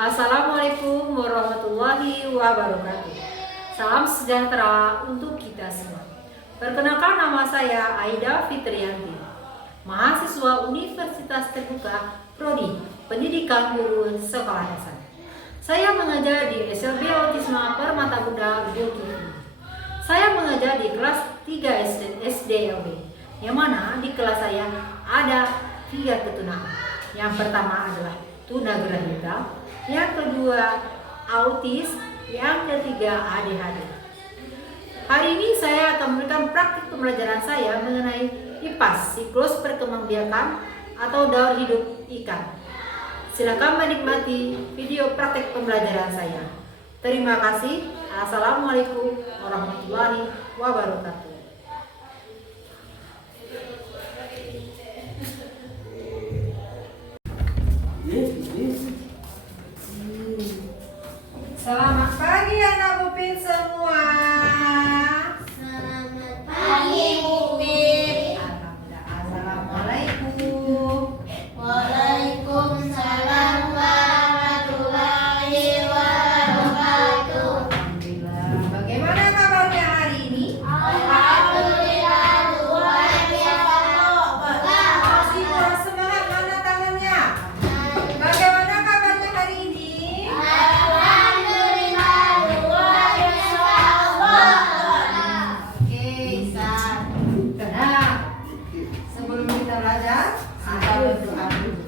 Assalamualaikum warahmatullahi wabarakatuh. Salam sejahtera untuk kita semua. Perkenalkan, nama saya Aida Fitrianti, mahasiswa Universitas Terbuka Prodi Pendidikan Guru Sekolah Dasar. Saya mengajar di SLB Autisme Permata Bunda Zulkifli. Saya mengajar di kelas 3 SDLB, yang mana di kelas saya ada 3 keturunan. Yang pertama adalah tunagrahita, yang kedua autis, yang ketiga ADHD. Hari ini saya akan memberikan praktik pembelajaran saya mengenai IPAS, siklus perkembangbiakan atau daur hidup ikan. Silakan menikmati video praktik pembelajaran saya. Terima kasih. Assalamualaikum warahmatullahi wabarakatuh. Selamat pagi anak Bupit semua. Selamat pagi, Bu Pip. Assalamualaikum. Waalaikumsalam warahmatullahi wabarakatuh. Alhamdulillah. Bagaimana kabarnya hari ini? Alhamdulillah, luar biasa. Masih kurang semangat, mana tangannya? Bagaimana kabarnya hari ini? Alhamdulillah, luar biasa. Oke, Isan. Tenang. Sebelum kita belajar, kita berdoa dulu.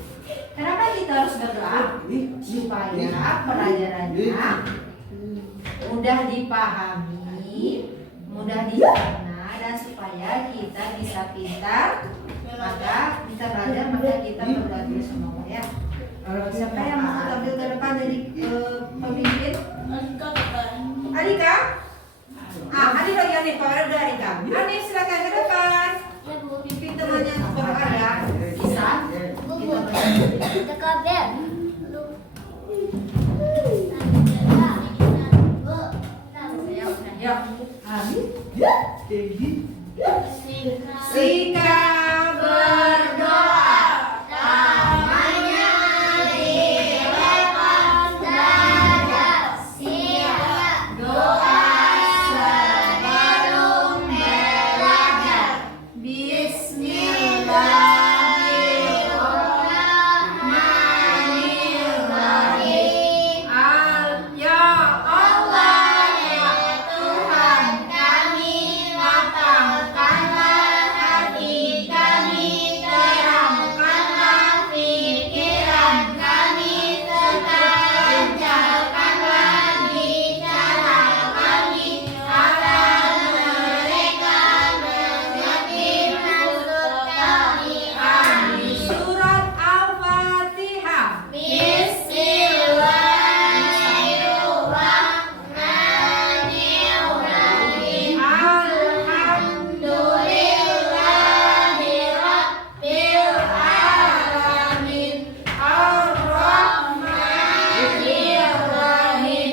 Kenapa kita harus berdoa? Supaya pelajarannya mudah dipahami, mudah dicerna, dan supaya kita bisa pintar. Maka kita belajar, maka kita berdoa dulu semua ya. Siapa yang mau tampil ke depan jadi pemimpin? Adika? Adik lagi Anif, Pak udah Adika. Anif silakan ke depan. Pimpin temannya kalau ada. Bisa? Kita belajar. Yuk, Anif. Sika berdoa. Namanya direpot belajar. Siap doa sebelum belajar. Bismillahirrahmanirrahim. Ya Allah, ya Tuhan kami, lapangkanlah hati kami, terangkanlah pikiran kami, serta lancarkanlah bicara kami, agar mereka mengerti maksud kami. Amin. Surat Al-Fatihah. Bismillahirrahmanirrahim. Alhamdulillahirabbil alamin. Ar-Rahmanir-Rahim.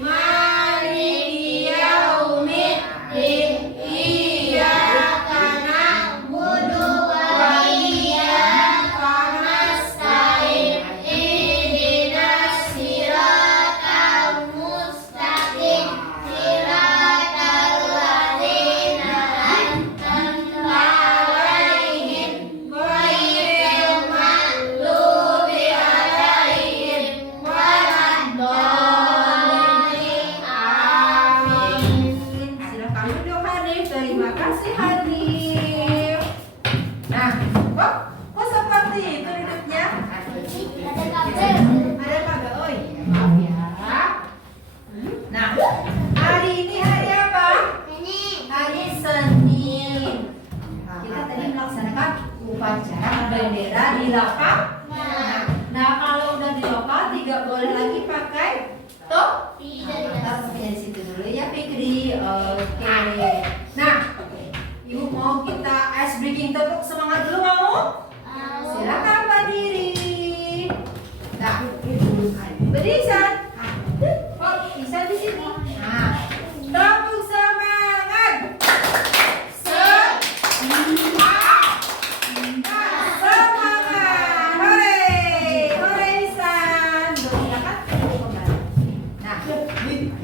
Maliki yaumiddin. Iyyaka na'budu wa iyyaka nasta'in. Ihdinas siratal mustaqim. Siratal ladzina an'amta 'alaihim ghairil maghdubi 'alaihim waladdallin. Amin. Silakan duduk Hanif. Terima kasih Hanif. Nah, kok seperti itu duduknya? Ada kabel. Ada kagak? Oh iya, maaf ya. Nah, hari ini hari apa? Ini Hari Senin. Kita tadi melaksanakan upacara bendera di lapang. Nah, kalau udah di lapang, tidak boleh lagi pakai topi. Kita topinya di situ dulu ya, Fikri. Oke. Nah, Ibu mau kita ice breaking, tepuk semangat dulu mau? Silakan berdiri. Nah, berdiri Isan. Oh, Isan di sini. Nah, tepuk semangat. Semangat. Semangat. Hore, hore Isan. Silakan.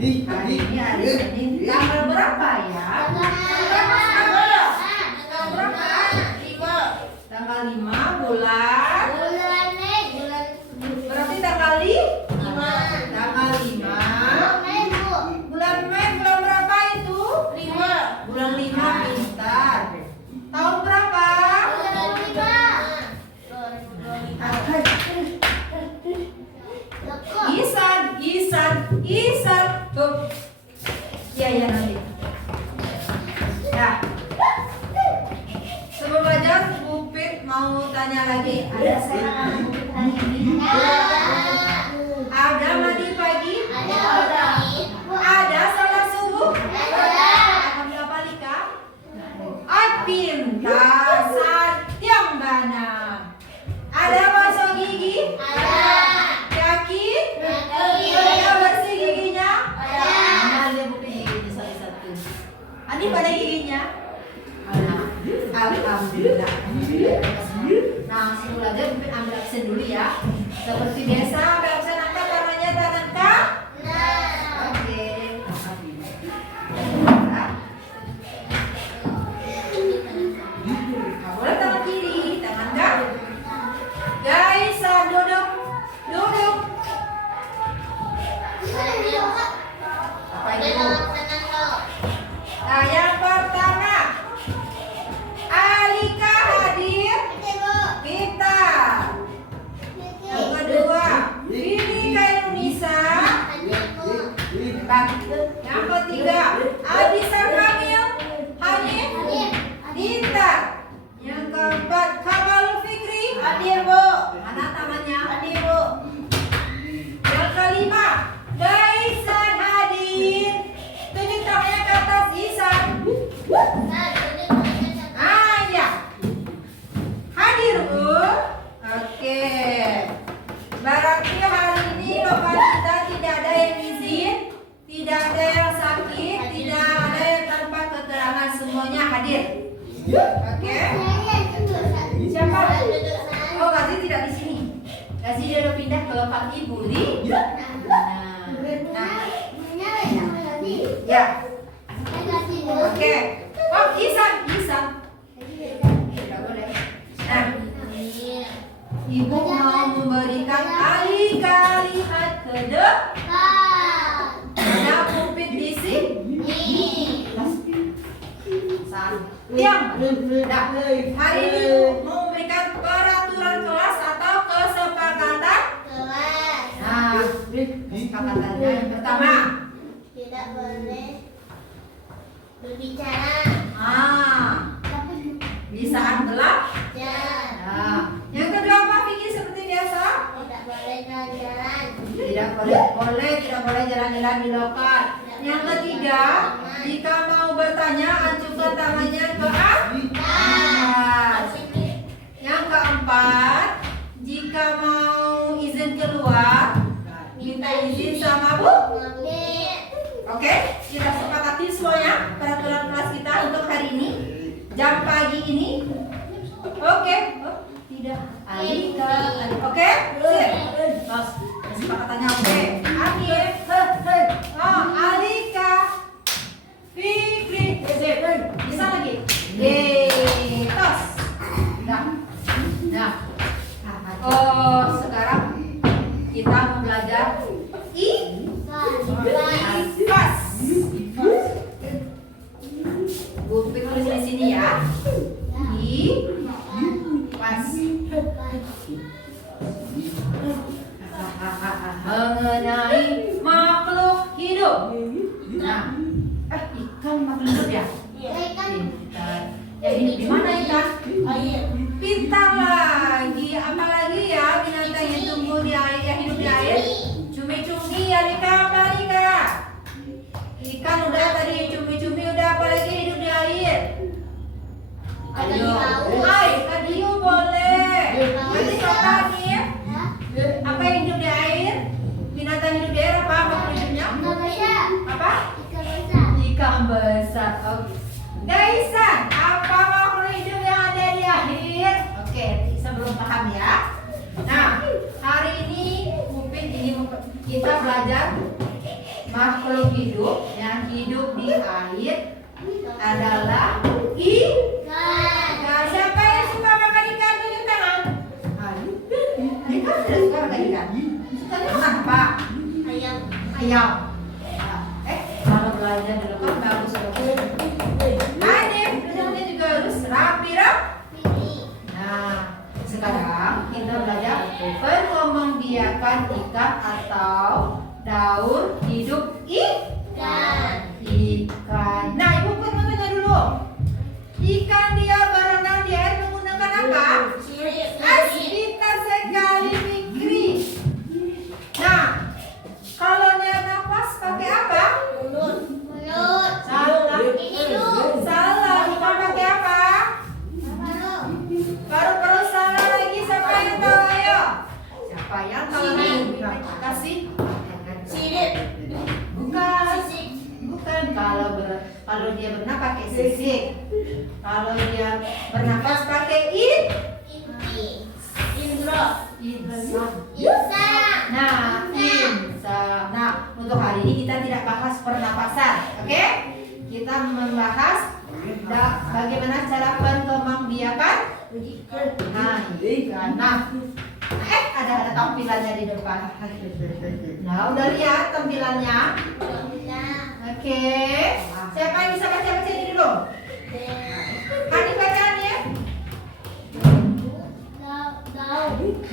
Hari ini hari Senin. Tanggal berapa ya? Tanggal 5 bulan. Berarti tanggal 5. Tanggal 5. Bulan Mei bulan berapa itu? Bulan 5 pintar. Tahun berapa? Isan. Tuh. Iya nanti. Nah. Sebelum belajar, Bu Pit mau tanya lagi. Ada saya Bu Pit hari ini? Ada mandi pagi? Ada sholat subuh? Alhamdulillah Palika. Pintar, Satyam Bana. Ada gosok gigi? Yakin? Ada bersih giginya? Nah, lihat Bu Pit giginya satu-satu. Adi pada giginya? Alhamdulillah. Nah, langsung belajar Bu Pit ambil absen dulu ya. Seperti biasa, ambil absen angka tangannya tangan kak. Oke. Nah, boleh tangan kiri, tangan kak. Guys, duduk. Apa itu? Nah, yang pertama, Alika hadir. Kita. Yang kedua, Binika Indonesia. Yang ketiga, Adisa Kamil. Hanif. Dinta. Yang keempat, Kamalul Fikri. Hadir, Bu. Mana tangannya? Hadir, Bu. Yang kelima, Daisan hadir. Tunjuk tangannya ke atas, Isan. Ya. Hadir, Bu. Oke. Berarti hari ini lokal kita tidak ada yang izin, tidak ada yang sakit, tidak ada yang tanpa keterangan, semuanya hadir. Oke. Siapa? Oh, Gazi tidak di sini. Gazi dia udah pindah ke Pak Ibu di. Nah. Ya. Oke. Oh, Isan. Tidak boleh. Nah, Ibu mau memberikan kalimat ke depan. Ada pulpit di sini. Yang hari ini mau memberikan peraturan kelas atau kesepakatan. Nah, kesepakatannya yang pertama. Tidak boleh berbicara. Di saat gelap. Dan Nah, yang kedua apa Vicky seperti biasa? tidak boleh jalan-jalan. Tidak boleh jalan-jalan di lokal. Yang ketiga, jika mau bertanya acukan tangannya ke atas. Yang keempat, jika mau izin keluar, minta izin sama Bu. Oke, sudah sepakati semuanya peraturan kelas kita untuk hari ini, jam pagi ini. Oke, oh, tidak. Alika, oke, sip. Kesepakatannya oke. Akhir, oh, Alika, Fikri, bisa lagi. Tos. Nah. Oh, sekarang kita mau belajar pas. Bu tulis di sini ya. Pas. Mengenai makhluk hidup. Nah, ikan makhluk hidup ya? Pintar. Ya ini di mana ikan? Pintar lagi. Apalagi ya binatang yang tumbuh di air, yang hidup di air? Cumi-cumi, Alika, apa Alika? Ikan udah tadi, cumi-cumi udah, apalagi hidup di air? Adiu boleh. Nanti coba nih. Apa yang hidup di air? Binatang hidup di air apa? Makhluk hidupnya? Apa? Ikan besar. Oke. Daisan, apa makhluk hidup yang ada di air? Oke, sebelum paham ya. Nah, hari ini mungkin ini kita belajar makhluk hidup yang hidup di air adalah ikan. Nah, siapa yang suka makan ikan? Tunjuk tangan. Ikan tidak suka makan ikan. Sukanya makan apa? Ayam. Ayam. Kalau belajar dulu kan bagus. Adem, duduknya juga harus rapi. Nah, sekarang kita belajar perkembangbiakan ikan atau daur hidup ikan. Nah, ibu pun mau tanya dulu. Ikan dia berenang di air menggunakan apa? Pintar sekali Fikri. Nah, kalau dia nafas pakai apa? Mulut. Salah. Hidung. Salah. Ikan pakai apa? Baru salah lagi. Siapa yang tahu? Ayo. Siapa yang tahu? Kasih. Sirip. Bukan. Bukan. Kalau dia berenang pakai sisik. Kalau dia bernafas pakai Indra. insan. Insa. Nah, insan. Nah, untuk hari ini kita tidak bahas pernapasan, oke? Kita membahas bagaimana cara perkembangbiakan ikan. Nah, ada tampilannya di depan. Nah, udah lihat tampilannya? Oke. Siapa yang bisa baca ini dulu? Adik bacaannya?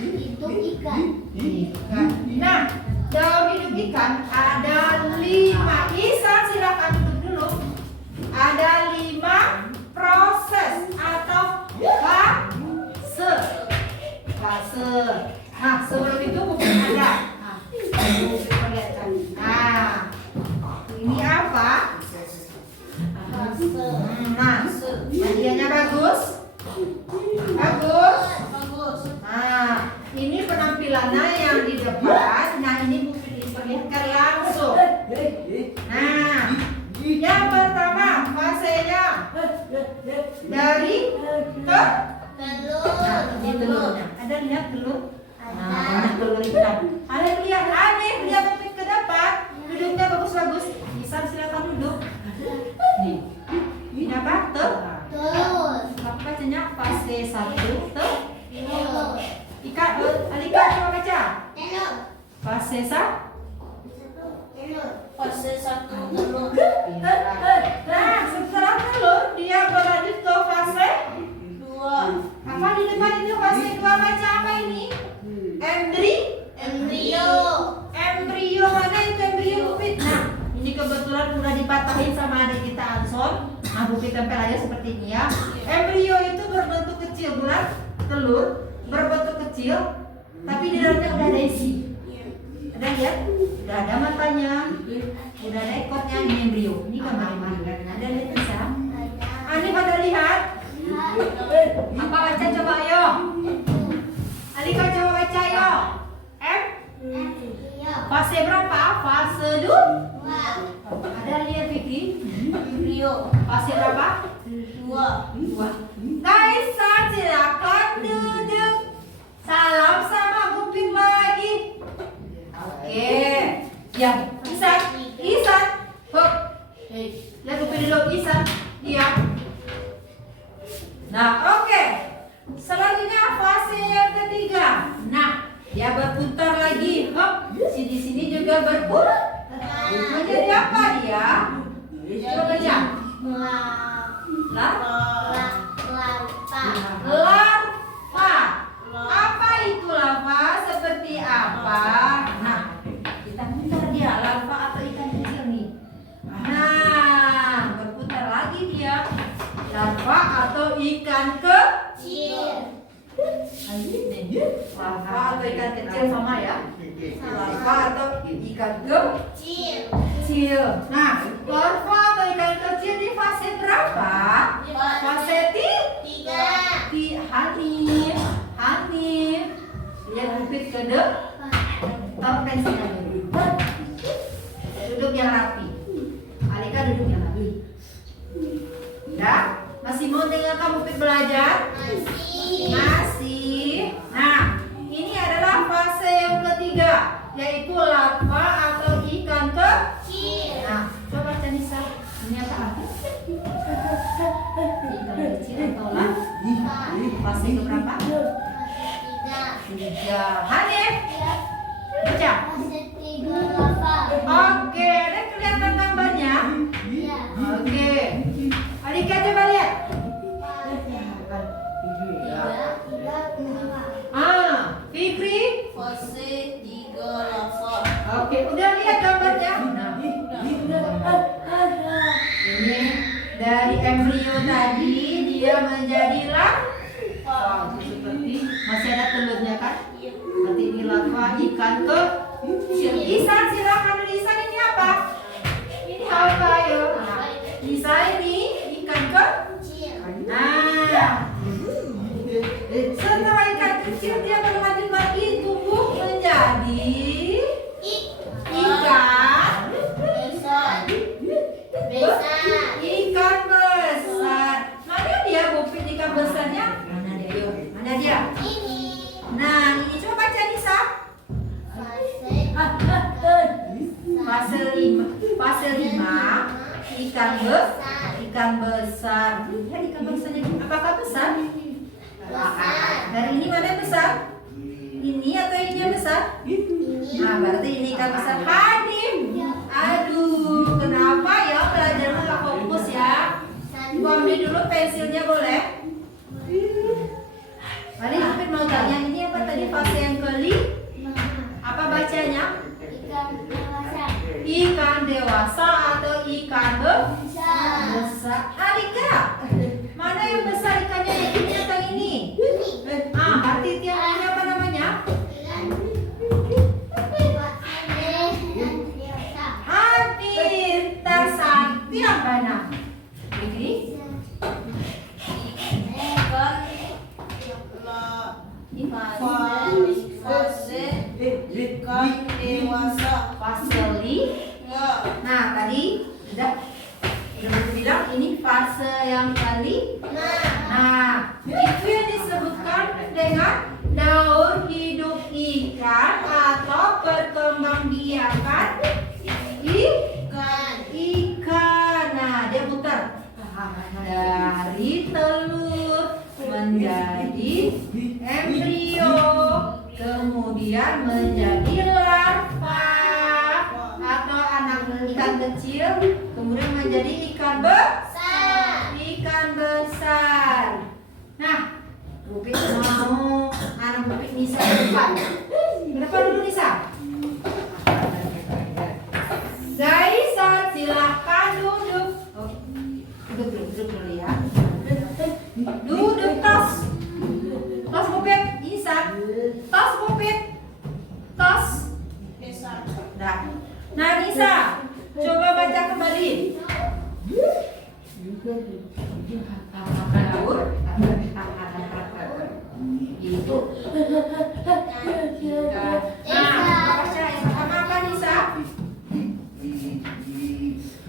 Itu ikan. Ikan. Nah, daur hidup ikan ada 5. Isan silakan duduk dulu. Ada 5 proses atau fase. Nah, sebelum itu bukan ada. Nah, ini apa? Nah, bagiannya bagus. Nah, ini penampilannya yang di depan. Nah, ini bukan diperlihatkan langsung. Nah, yang pertama fasenya dari ini telurnya. Ada lihat telur? Nah, telur ikan. Ada lihat aneh, lihat ke depan. Duduknya bagus-bagus. Isan silakan duduk. Nih. Ini apa? Apa bacanya? Fase 1 ikan. Alika coba baca. Fase 1. Fase 1 telur. Nah, setelah telur dia berlanjut ke fase 2. apa di depan itu? Fase 2 baca apa ini? Embrio. Embrio. Mana itu embrio Bupit? Nah, ini kebetulan udah dipatahin sama adik kita Anson. Nah, Bupit tempel aja seperti ini ya. Embrio itu berbentuk kecil, bulat, telur berbentuk kecil, tapi di dalamnya udah ada isi. Ada lihat? Udah ada matanya, udah ada ekornya. Ini embrio. Ini gambar kan? Ada lihat bisa? Ani pada lihat? Apa baca coba ayo? Alika coba baca ayo. Fase berapa? Fase 2. Ada lihat Vicky? Embrio. Fase berapa? 2. Kaisar silakan duduk. Salam sama Bupit lagi. Oke. Ya, Isan. Hop. Lihat Bupit dulu Isan. Diam. Nah, oke. Selanjutnya fase yang ketiga. Nah, dia berputar lagi. Hop. Di sini juga berputar. Menjadi apa dia? Coba baca. Larva. Apa itu larva? Seperti apa? Nah, kita putar dia. Larva atau ikan kecil nih. Nah, berputar lagi dia. Larva atau ikan kecil. Larva atau ikan kecil sama ya. Larva atau ikan kecil. Nah, larva atau ikan kecil di fase berapa? Fase 3. Hanif. Lihat Bupit ke depan. Taruh pensilnya dulu. Duduk yang rapi. Alika duduk yang rapi. Ya, masih mau dengarkan Bupit belajar? Masih. Nah, ini adalah fase yang ketiga, yaitu larva atau ikan kecil. Nah, coba baca Nisa. Ini apa? Ikan kecil atau lah? Fase keberapa? 3. Hanif, baca. Oke, ada kelihatan gambarnya? Oke. Adiknya coba lihat. Fikri. Fase 3 lava. Oke, udah lihat gambarnya? Nah, ini dari embrio tadi dia menjadi larva. Seperti masih ada telurnya kan? Berarti ini larva ikan kecil. Isan, silakan Isan, ini apa? Ini apa ya? Nah, Isa ini ikan kecil. Nah, setelah ikan kecil dia berlanjut lagi tumbuh menjadi ikan ikan besar. Mana dia bukit ikan besarnya? Mana dia? Yuk, mana dia? Nah, ini coba baca Nisa. Fase 5 ikan besar. Lihat ikan besarnya apakah besar? Dari ini mana yang besar? Ini atau ini yang besar? Nah, berarti ini ikan besar. Hadim. Aduh, kenapa ya pelajaran nggak fokus ya? Ambil dulu pensilnya boleh? Kali Hafid mau tanya ini apa tadi fase yang apa bacanya? Ikan dewasa atau ikan besar? Alika, mana yang besar ikannya, ini atau ini? Berarti tiap ini apa namanya? Hadir tersakti apa nama? Ini? Fase ikan dewasa. Fase Nah, tadi udah bilang ini fase yang kali. Nah, itu yang disebutkan dengan daur hidup ikan atau perkembangbiakan ikan. Nah, dia putar dari telur menjadi embrio, kemudian menjadi larva atau anak ikan kecil, kemudian menjadi ikan besar. Nah, Bupit mau anak Bupit Nisa depan. Kenapa dulu Nisa? Guys, silahkan duduk. Oh, duduk dulu ya. Duduk tos Bupit Nisa. Tos Bupit. Tos. Nah Nisa, coba baca kembali. Daur itu. Nah, baca yang pertama apa Nisa?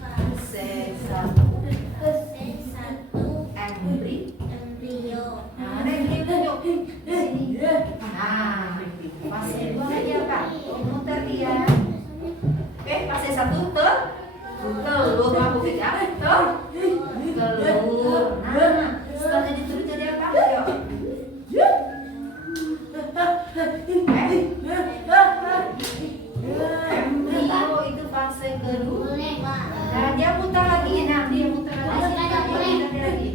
Fase 1 embrio. Nah, embrio tunjuk sini. Nah, fase 2 lagi apa? Muter dia. Oke, fase 1 telur aku ya. Telur. Nah, setelah jadi telur jadi apa? Embrio itu fase kedua. Nah, dia muter lagi. Nah, dia muter lagi. Jadi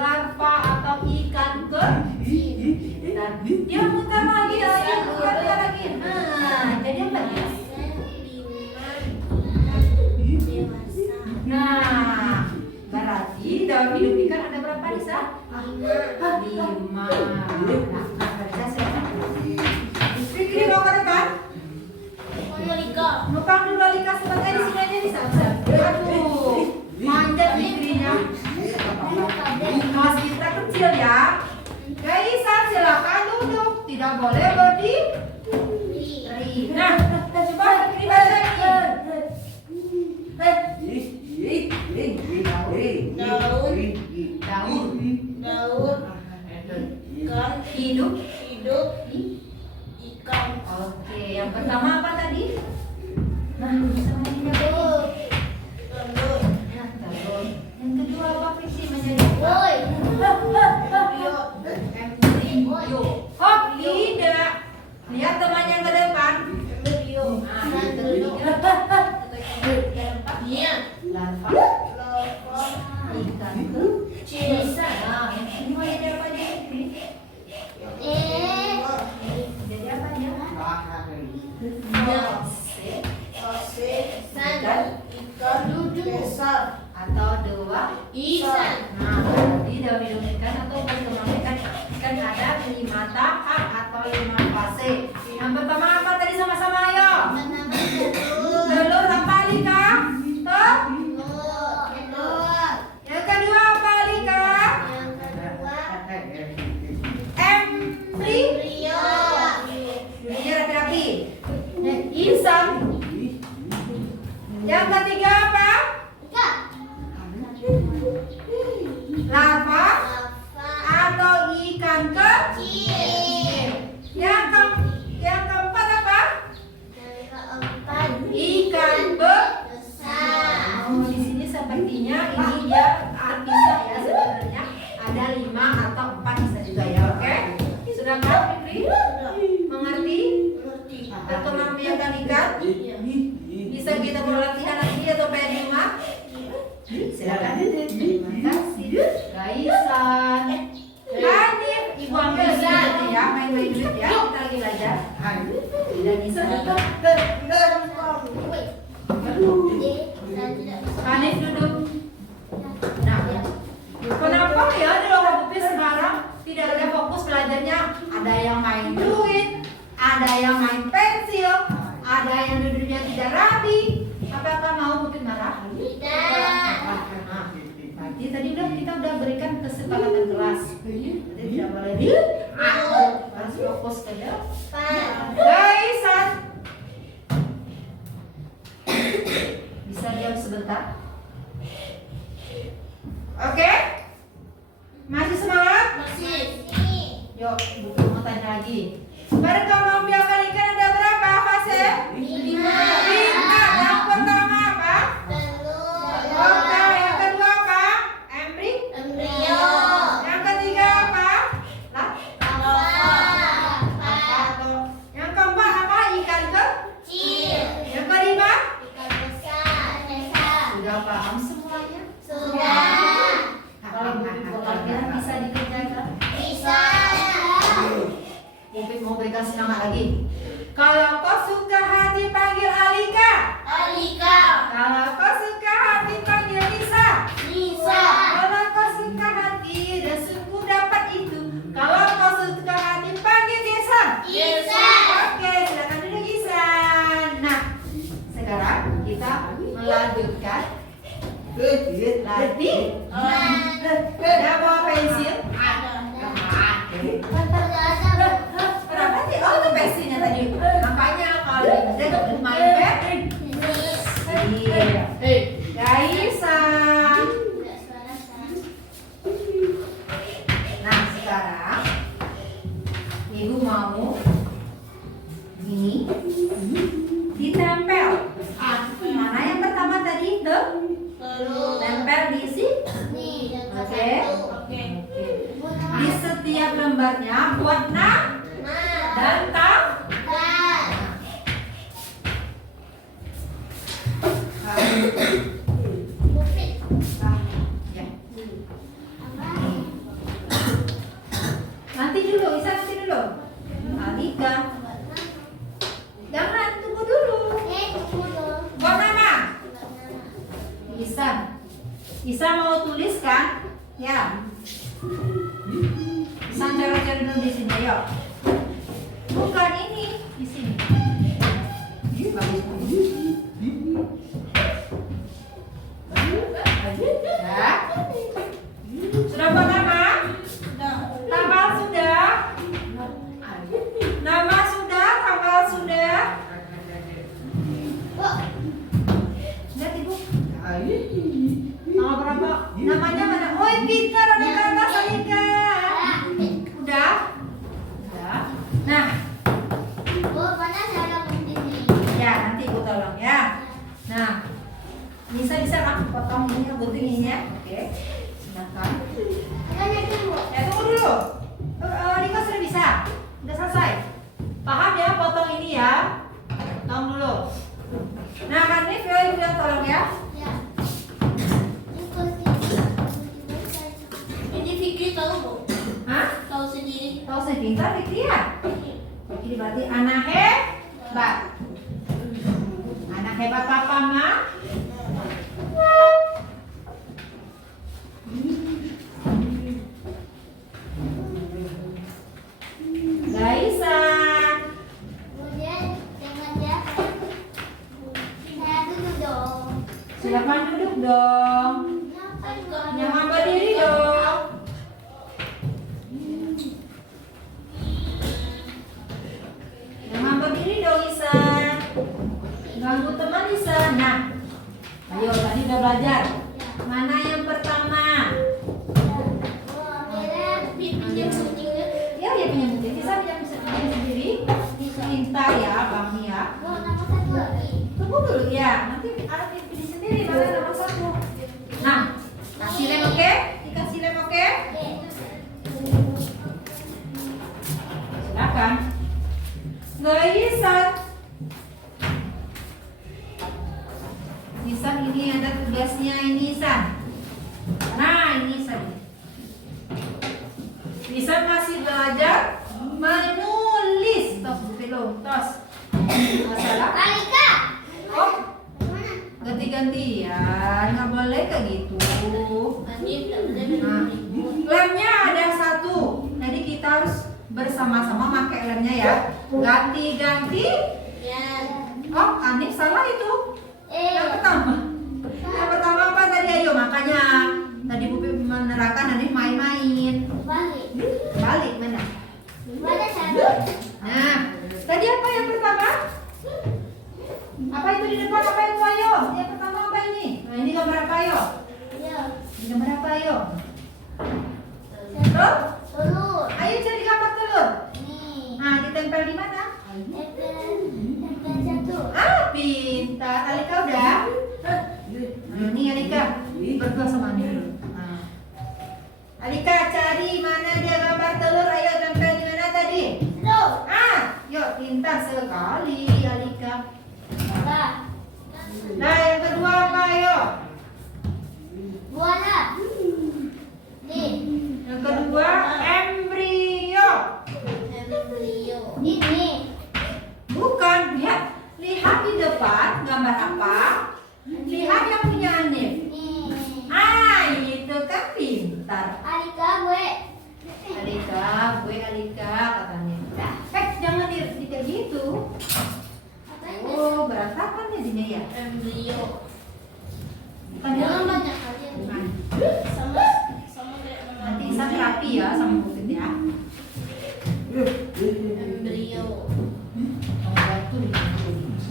larva atau ikan kecil. Dan dia muter lagi, lagi. Nah, jadi apa dia? Nah, berarti dalam hidup ikan ada berapa Nisa? 5. Nah, baca saya. Fikri mau ke depan? Numpang dulu Alika sebentar di sini aja Nisa. Aduh, manjat Fikrinya. Mas kita kecil ya. Guys, silakan duduk. Tidak boleh berdiri. Nah, coba Fikri baca ini. Hidup. Hidup. Ikan. Oke, yang pertama apa tadi? Nah, semuanya Telur. Telur. ya, telur. Yang kedua apa Fiksi menjadi? Embrio. Hop, tidak. Lihat teman yang ke depan. Embrio. Nah, yang ketiga. Keempatnya. Larva. Larva. Ikan Kecil. Nah, yang kedua jadi apa aja? Fitri? Jadi apa aja? Fase. Fase. Ikan. Besar. Atau dua. Ikan. Nah, berarti dalam hidup ikan atau berkembang ikan ada 5 tahap atau 5 fase. Yang pertama apa tadi sama-sama ayo? Telur apa Alika? Telur. Yang kedua apa Alika? Embrio. Bunyinya rapi-rapi. Insan. Yang ketiga apa? Larva atau ikan kecil. Yang keempat apa? Ikan besar. Oh, di sini sepertinya ini dia bisa ya sebenarnya ada 5 atau 4 bisa juga ya, oke? Sudah tahu Fitri? Mengerti? Perkembangbiakan ikan? Bisa kita berlatihan nanti atau PR di rumah? Silakan. Terima kasih. Gaisan. Hadir. Ibu ambil dulu ya, main-main dulu ya. Kita lagi belajar. Dan bisa juga. Hanif duduk. Nah, kenapa ya di Loka Bupis sekarang tidak ada fokus belajarnya? Ada yang main duit, ada yang main pensil, ada yang duduknya tidak rapi. Apakah mau Bupit marah? Tidak. Tadi kita udah berikan kesepakatan kelas. Jadi tidak boleh harus fokus ke depan. Guys, bisa diam sebentar? Oke? Masih semangat? Masih. Yuk, Buku mau tanya lagi. Perkembangbiakan ikan ada berapa fase? 5. Yang pertama apa? Oke, yang kedua apa? Embrio. Yang ketiga apa? Larva. Yang keempat apa? Ikan Kecil. Yang kelima? Ikan besar. Sudah paham semuanya? Sudah. Kalau kalian bisa dikerjakan? Bisa. Mungkin mau berikan semangat lagi. Kalau kau suka hati panggil Alika. Alika. Kalau kau suka hati panggil Lisa. Lisa. Kalau kau suka hati dan sungguh dapat itu. Kalau kau suka hati panggil Gesan. Gesan. Oke, silakan duduk Gesan. Nah, sekarang kita melanjutkan latih. Ada bawa pensil? Berapa sih? Oh, itu pensilnya tadi. Makanya kalau dia main bed. Iya. Gaisan. Nah, sekarang Ibu mau ini ditempel. Mana yang pertama tadi? Tempel di sini. Oke. Di setiap lembarnya buat dan tak. Ya. Nanti dulu, Isa nanti dulu. Alika. Jangan, tunggu dulu. Buat nama. Isa mau tulis kan? Ya. Isa cari-cari dulu di sini, ayo. Bukan ini, di sini. Bagus. Ya. Sudah buat nama? Tanggal sudah? Nama sudah? Tanggal sudah? Lihat Ibu. Tanggal berapa? Namanya mana? Oh, pintar ada ke atas Alika. Udah? dulu. Rika sudah bisa. Udah selesai. Paham ya potong ini ya? Potong dulu. Nah, Hanif, Ibu yang tolong ya. Ya. Ini Fikri tahu bu? Hah? Tahu sendiri. Tahu saya pintar Fikri ya? Ini berarti anak hebat. Anak hebat papa mah. Gaisa. Kemudian dengan dia saya duduk dong. Silakan duduk dong. Nyaman berdiri dong. Nyaman berdiri dong Isan. Ganggu teman Isan. Nah, ayo tadi udah belajar. Mana yang pertama? Ya, ya pinjam sendiri. Bisa pinjam sendiri. Pintar ya, Bang ya. Tunggu dulu ya. Nanti anak pilih sendiri mana nomor satu. Nah, kasih lem oke? Dikasih lem oke? Silakan. Gaisan. Isan ini ada tugasnya ini Isan. Nah ini Isan. Isan masih belajar menulis. Tos belum tos. Masalah? Alika. Oh, Mana? ganti-gantian. Nggak boleh kayak gitu. Nah, lemnya ada satu. Jadi kita harus bersama-sama pakai lemnya ya. Ganti-ganti. Ya. Oh, Anif salah itu. Yang pertama. Yang pertama apa tadi ayo? Makanya tadi Bu menerangkan Anif main-main. Balik. Balik mana? Mana satu? Nah, tadi apa yang pertama? Apa itu di depan? Apa itu ayo? Yang pertama apa ini? Nah, ini gambar apa ayo? Ya. Ini gambar apa ayo? Telur? Telur. Ayo cari gambar telur. Nih. Nah, ditempel di mana? Tempel satu. Ah, pintar. Alika udah? Ayo nih Alika, berdua sama Anif dulu. Nah. Alika cari mana dia gambar telur. Ayo tempel di mana tadi? Telur. Ah, yuk pintar sekali Alika. Apa? Nah, yang kedua apa ayo? Buana. Nih. Yang kedua embrio. Embrio. Ini. Bukan, lihat. Lihat di depan gambar apa? Lihat yang punya Anif. Nih. Ah, itu kan pintar. Alika gue. Alika, gue Alika katanya. Jangan di kayak gitu. Apa ini? Oh, berantakan jadinya ya. Embrio. Bukan Jangan ya? banyak aja. Bukan. Sama sama kayak Nanti Isan rapi ya sama Bukit ya. embrio. Oh, batu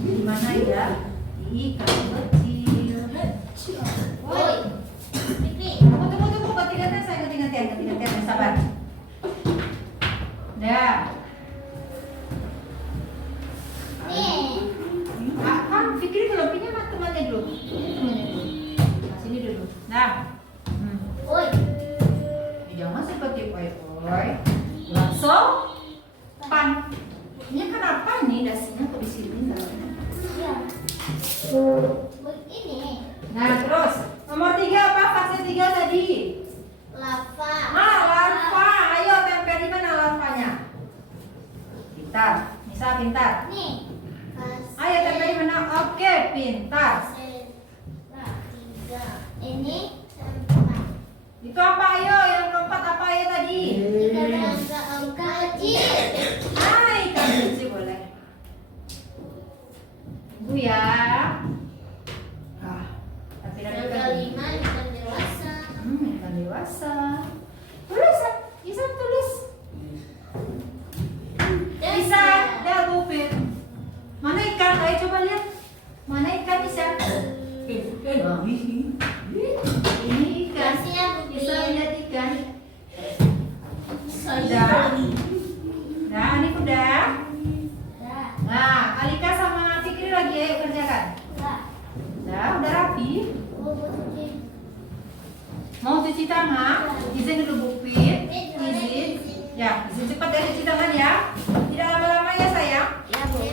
di mana ya? Di ikan kecil. Woi. Fikri. Tunggu, ganti-gantian saya, ganti-gantian, sabar. Dah. Nih. Kan Fikri belum punya temannya dulu. Nah, sini dulu. Nah. Woi. Jangan seperti oi-oi. Langsung pan. Ini kenapa nih dasinya kok di sini? Ya. Begini. Nah, terus nomor 3 apa? Fase 3 tadi. Lava. Ah, larva. Ayo tempel di mana larvanya? Pintar. Bisa pintar. Nih. Ayo tempel di mana? Oke, pintar. Tiga. Ini empat. Itu apa ayo? Yang keempat apa ayo tadi? Tiga angka angka kecil. Ah, ikan kecil boleh. Tunggu ya. Ah, tapi Angka lima ikan dewasa. ikan dewasa. Tulis, bisa tulis. Bisa, dah Bupit. Mana ikan? Ayo coba lihat. Mana ikan bisa? Ini ikan. Kasihnya Bisa lihat ikan. Saya. Nah, ini udah. Nah, Nah, Alika sama Fikri lagi ayo kerjakan. nah. Nah, udah rapi. Mau cuci tangan? Izin dulu Bupit. Izin. Ya, cepat dari cuci tangan ya. Tidak lama-lama ya sayang. Ya, Bu.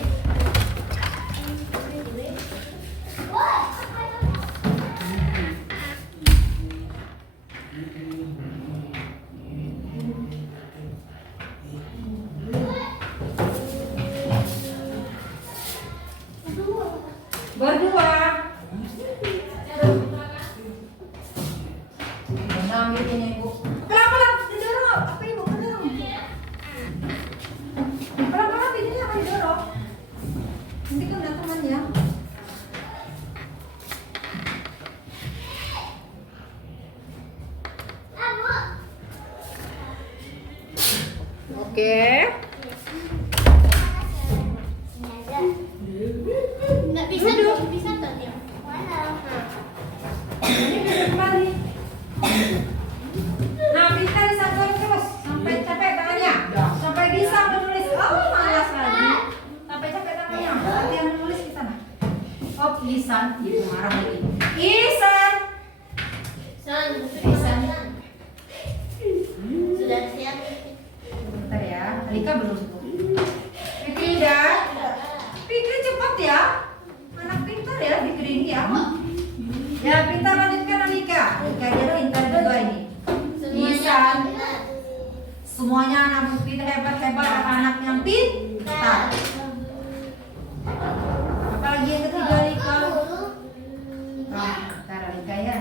Berdua. Nah, ambil ini Bu. Pelan-pelan didorong. Apa Ibu mendorong? Pelan-pelan ini akan didorong. Nanti kena teman ya. Oke. Nggak bisa, Duduk. bisa tuh dia. Mana? Ini duduk kembali. Nah, bisa disatuin terus sampai capek tangannya. Sampai bisa menulis. Oh, malas lagi. Sampai capek tangannya. Latihan menulis di sana. Oh, Isan, Ibu marah lagi. Isan. San, San. sudah siap. Bentar ya. Alika belum tuh. Fikri udah. Fikri cepat ya. Anak pintar ya Fikri ini ya. Ya, pintar lanjutkan Alika. Alika dia pintar juga ini. Isan. Semuanya anak pintar hebat-hebat, anak yang pintar. Apalagi yang ketiga Alika. Nah, bentar Alika ya.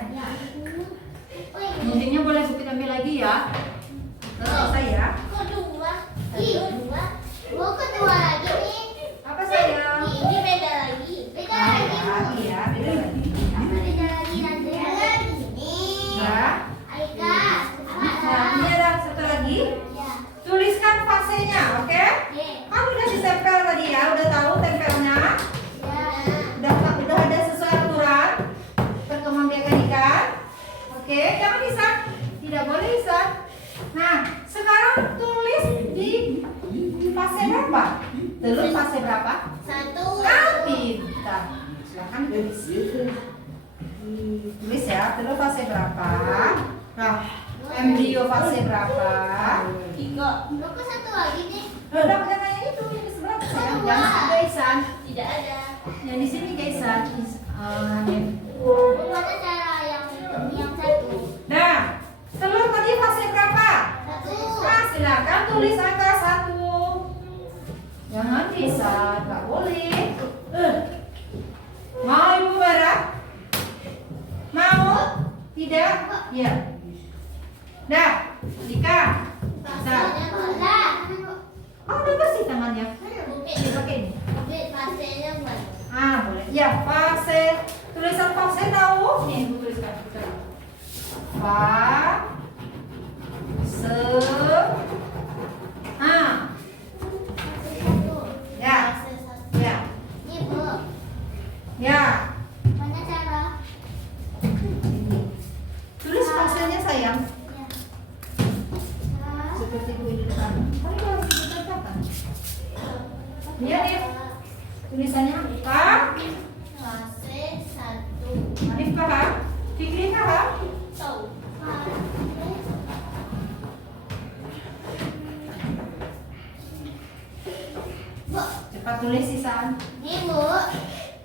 Guntingnya boleh Bukit ambil lagi ya. Terus saya. Kedua. Mau kedua lagi nih. Apa sayang? Ini beda lagi. Beda lagi. Ya, beda lagi. Beda lagi nanti. Ini. Ya. Aika. Nah, ini ada satu lagi. Ya. Tuliskan fasenya, oke? Oke. Kamu udah ditempel tadi ya, udah tahu tempelnya? Ya. Udah ada sesuai aturan perkembangbiakan ikan. Oke, jangan Isan. Tidak boleh Isan. Nah, sekarang tulis di fase berapa? Telur fase berapa? Satu. Pintar. Silakan tulis. Tulis ya, telur fase berapa? Nah, embrio fase berapa? Tiga. Mau ke satu lagi nih. Udah jangan yang itu, yang di sebelah tuh, sayang. Jangan ada Isan. Tidak ada. Yang di sini guys Isan. Bagaimana cara yang satu? Nah, telur tadi fase berapa? Satu. Nah, silakan tulis angka 1. Jangan bisa, nggak boleh. Mau Ibu Bara? Mau? Tidak? Ya. Dah, Dika. Fasenya mana? Oh, udah bersih tangannya. Bukit. Dipakai ini. Bukit fasenya mana? Ah, boleh. Ya, fase. Tulisan fase tahu? Nih, Ibu tuliskan. Se. Ah, Fase satu. ya. Fase satu. Ya. Ini Bu. Ya. Mana cara? Tulis fasenya sayang. Ya. Seperti Bu di depan. Tapi kalau kita catat. Lihat ya. Tulisannya apa? Fase satu. Hanif paham? Fikri paham? Tahu. Bu. Cepat tulis Isan. Ini Bu.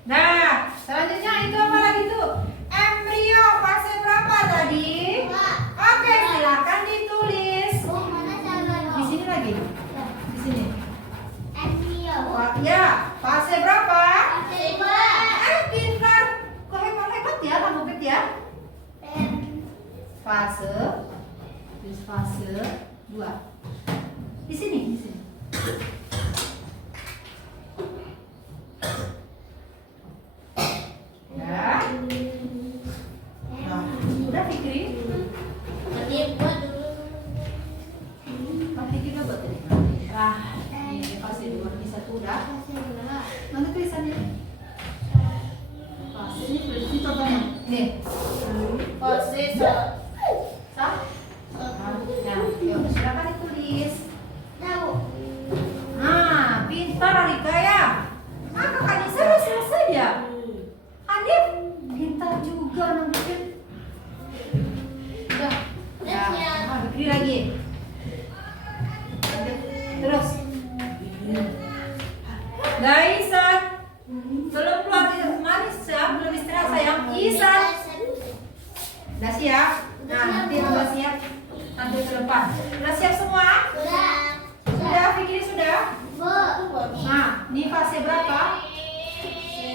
Nah, selanjutnya itu apa lagi tuh? Embrio fase berapa tadi? Pak. Oke, silakan ditulis. Bu, mana cara? Di sini lagi. Ya. Di sini. Embrio. Ya, fase berapa? Fase dua. Pintar. Kok hebat-hebat ya kamu Bukit ya? Fase. Terus fase 2. Di sini, di sini. Ya. Nah, udah Fikri. Ini buat dulu. Pak Fikri nggak buat tadi. Ah, ini fase 2 ini 1 udah. Fase dua. Mana tulisannya? Fase ini tulis di contohnya. Nih. Fase satu. Sah? Nah, yuk silakan ditulis. Tahu. Nah, pintar Arika ya. Ah, kakak Nisa udah selesai ya. Hanif, pintar juga namanya. Udah. Udah siap. Fikri lagi. depan. Sudah siap semua? Sudah. Sudah, Fikri sudah? Bu. Nah, ini fase berapa?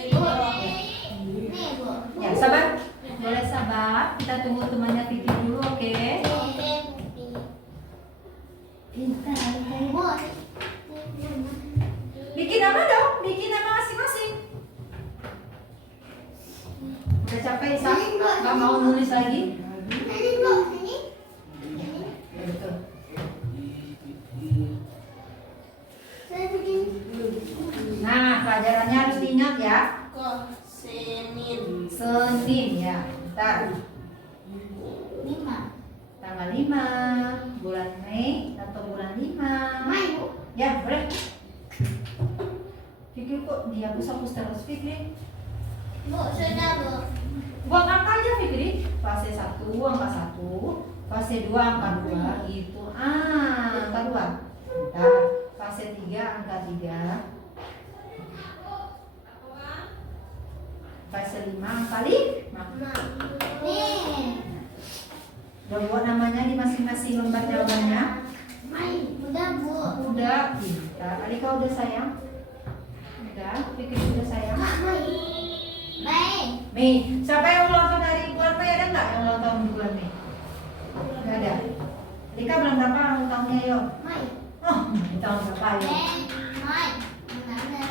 Bu. Nih, Bu. Ya, sabar. Boleh sabar. Kita tunggu temannya Fikri dulu, oke? Pintar. Bu. Bikin nama dong, bikin nama masing-masing. Udah capek, Isa? Gak mau nulis lagi? Ini, Bu. Ini. Ya, betul. Saya bikin. Nah, pelajarannya harus diingat ya. Senin. Senin ya, bentar. 5. Tanggal 5 bulan Mei atau bulan 5. Mai, Bu. Ya, boleh. Fikri kok dihapus-hapus terus, Fikri? Bu, sudah, Bu. Buang angka aja, Fikri. Fase 1 angka 1, fase 2 angka 2 gitu. Angka 2. Bentar. Fase 3 angka 3. Fase 5 angka 5. Nih. Udah buat namanya di masing-masing lembar-lembarnya? Mai. Udah, Bu. Udah, pintar. Alika udah sayang? Udah, Fikri udah sayang? Mak, Mai. Mai. Mei, siapa yang ulang tahun dari bulan Mei? Ada nggak yang ulang tahun di bulan Mei? Nggak ada. Alika bulan berapa ulang tahunnya, yo? Mai. Oh, tahun berapa, yo? Mai. Mana?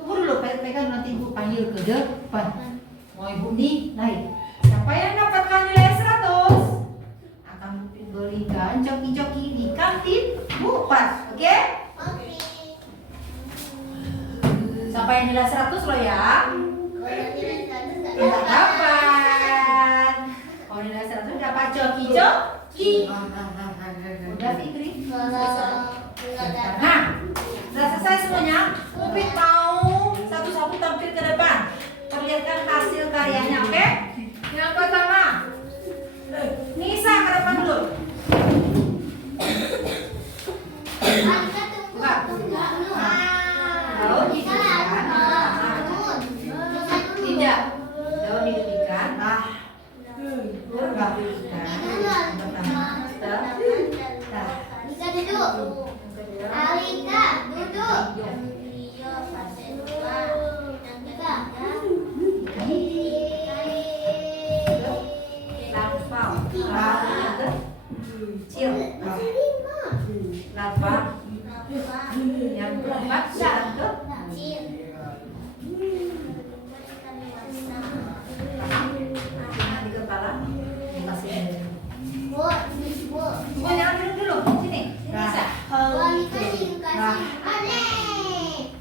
Tunggu dulu, pegang nanti ibu panggil ke depan. Mau ibu nih, naik. Siapa yang dapatkan nilai 100? Akan belikan joki-joki di kantin Bupas, oke? Oke. Siapa yang nilai 100 lo ya? Kalau nilai 100 Tidak enggak dapat. Kalau nilai 100 dapat joki-joki. Udah, Fikri? Kalau enggak dapat. Nah, sudah selesai semuanya. Upik mau satu-satu tampil ke depan. Perlihatkan hasil karyanya, oke? Yang pertama, Nisa ke depan dulu. Alika tunggu dulu. Daun didirikan. Tidak. Daun didirikan. Berbahkan. Pertama. Alika duduk. Alika duduk. Lampau. Kecil. Lapar. Yang keempat jalan ke di kepala. Dikasih ini. Semua jangan duduk dulu. Sini. Sini Nisa. Alika dikasih aneh.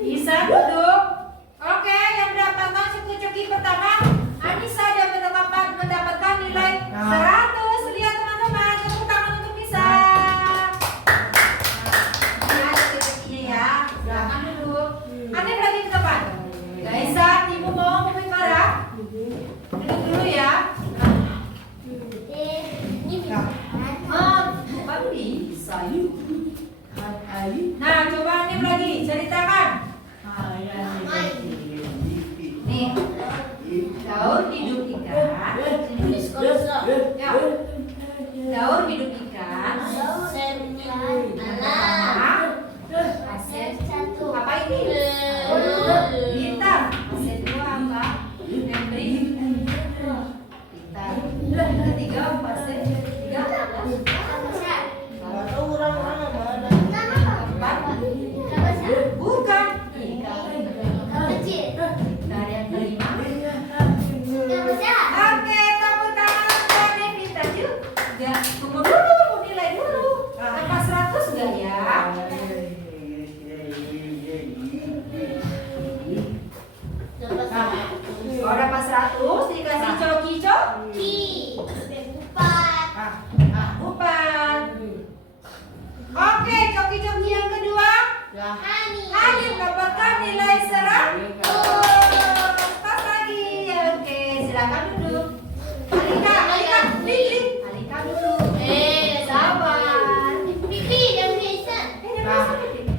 Bisa duduk. Oke, yang mendapatkan suku coki pertama Anissa dan mendapatkan nilai 100. Lihat teman-teman, tepuk tangan untuk Nisa. Ini ada cokinya ya. Silakan duduk. Ane berarti ke depan. Gaisa, ibu mau bicara? Duduk dulu ya. Bukan bisa. Nah, coba Anim lagi ceritakan. Nih, daur hidup ikan. Ya. Daur hidup ikan. Aset apa ini? Bintang. Aset 2 apa? Memberi. Bintang. Ketiga aset 3. Bukan. Dari yang kelima. Oke, tepuk tangan untuk Devita juga. Tunggu dulu, nilai dulu. Dapat 100 enggak ya? Kalau dapat 100 dikasih coki-coki. Bukan. Oke, coki-coki yang kedua. Hani mendapatkan nilai 100. Pas lagi. Oke, silakan duduk. Alika, Fikri. Alika dulu. Sabar. Jangan bisa, Fikri.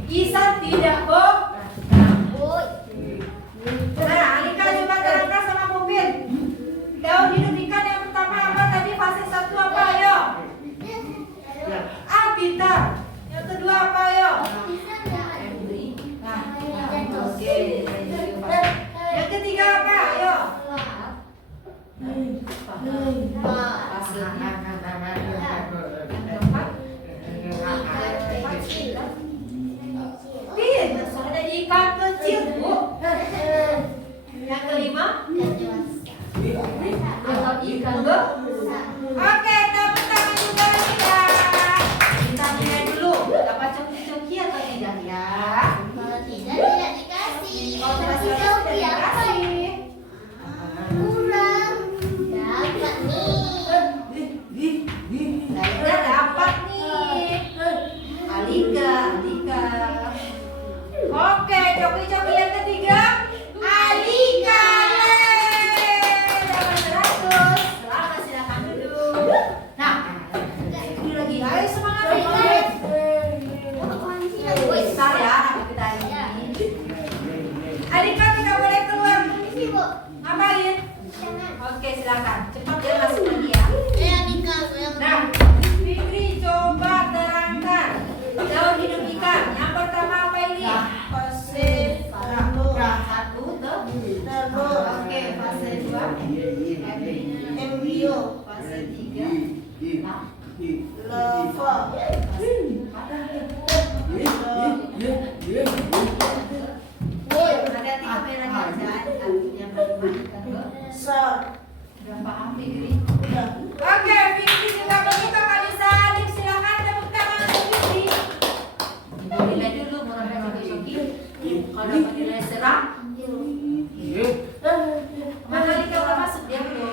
Atau ikan besar. Oke, tepuk tangan juga ya. Kita nilai dulu, dapat coki-coki atau tidak ya? Kalau tidak dikasih. Kalau tidak Tapi sudah coki apa? dikasih. Kurang. Dapat nih. Lainnya dapat nih. Alika. Oke, coki-coki yang ketiga. Alika. Dapat 100. Selamat, silakan duduk. Nah, ini lagi. Ayo semangat Alika. Wih, besar ya anak kita ini. Alika tidak boleh keluar. Isi, Bu. Ngapain? Jangan. Oke, silakan. Cepat ya masuk lagi ya. Nah, Fikri coba terangkan daun hidup ikan. Yang pertama apa ini? Fase satu tuh. Oke, fase 2 embrio. Fase 3 larva. Hati-hati kameranya jangan yang udah paham Fikri? Oke, Fikri juga begitu Kalisa. Adik silakan tepuk tangan untuk Fikri. Ibu nilai dulu murah coki-coki. Kalau dapat nilai serang, mana Alika udah masuk dia belum?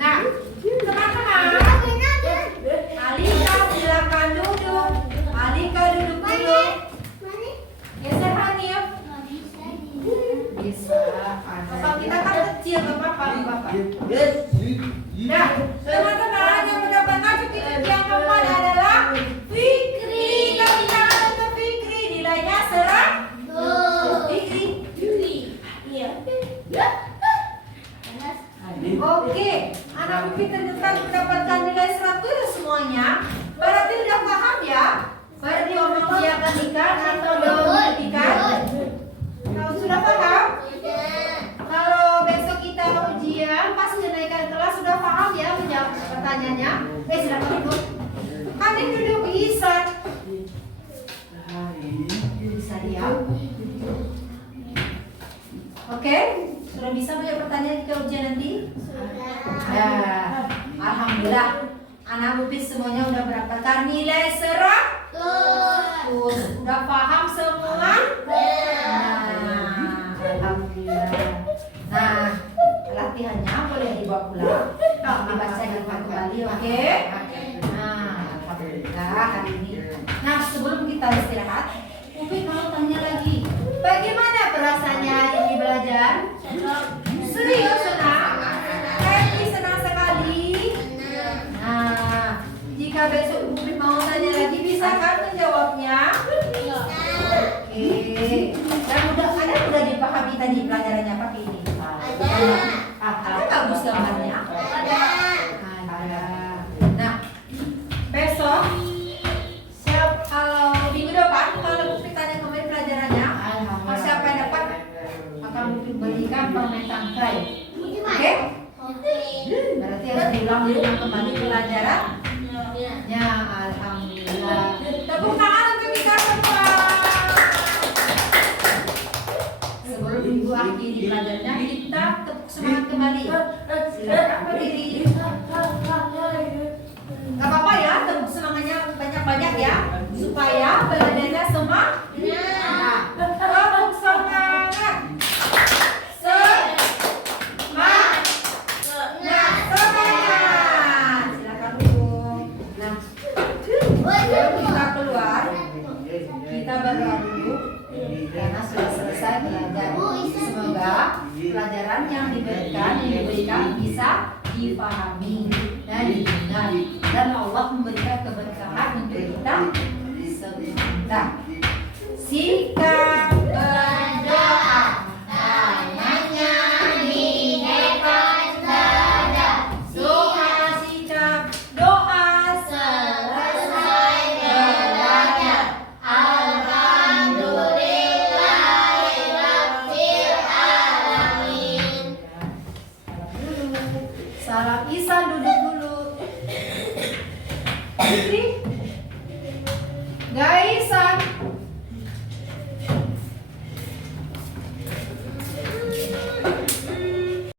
Nah, teman-teman, Alika silakan duduk. Alika duduk dulu. Geser Hanif. Bisa. Kalau kita kan kecil, gak apa-apa. Nah, teman-teman yang mendapatkan coki-coki yang keempat adalah Fikri. Kami tangan untuk Fikri. Nilainya serang. Fikri. Iya. Oke, anak Fikri terdekat mendapatkan nilai 100 semuanya. Berarti udah paham ya? Berarti membiarkan ikan atau daun ikan. Kalau sudah paham? Kalau besok kita ujian pas kenaikan kelas sudah paham ya menjawab pertanyaannya. Silakan duduk. Kalian duduk bisa. Bisa diam. Oke, sudah bisa menjawab pertanyaan ke ujian nanti? Ya, alhamdulillah. Anak Bupis semuanya udah mendapatkan nilai 100. Udah paham semua? Alhamdulillah. Nah, latihannya boleh dibawa pulang. Dibaca dan kembali, oke? Nah, alhamdulillah hari ini. Nah, sebelum kita istirahat, Upi mau tanya lagi. Bagaimana perasaannya ini belajar? Serius, senang? Happy, senang sekali. Nah, jika besok Upi mau tanya lagi, bisa kan menjawabnya? Oke. Dan udah dipahami tadi pelajarannya pakai ini. Ada bagus gambarnya. Ada. Nah, besok kalau minggu depan kalau Bukti tanya kembali pelajarannya, siapa yang dapat akan Bukti berikan permen tangkai. Oke? Berarti harus diulang kembali pelajaran. Ya, alhamdulillah. Tepuk tangan untuk kita semua. Sebelum minggu akhiri pelajarannya, kita tepuk semangat kembali. Silakan berdiri. Gak apa-apa ya, tepuk semangatnya banyak-banyak ya, supaya belajarnya semangat. Tepuk semangat. Semangat. Silakan duduk. Nah, sebelum kita keluar, kita berdoa dulu karena sudah selesai belajar. Semoga pelajaran yang diberikan bisa dipahami dan diingat, dan Allah memberikan keberkahan untuk kita semua. Sikap berdoa namanya hebat dada. Doa sikap doa selesai belajar. Alhamdulillahirabbil alamin. Salam Isan, duduk dulu. Fitri. Gak Isan.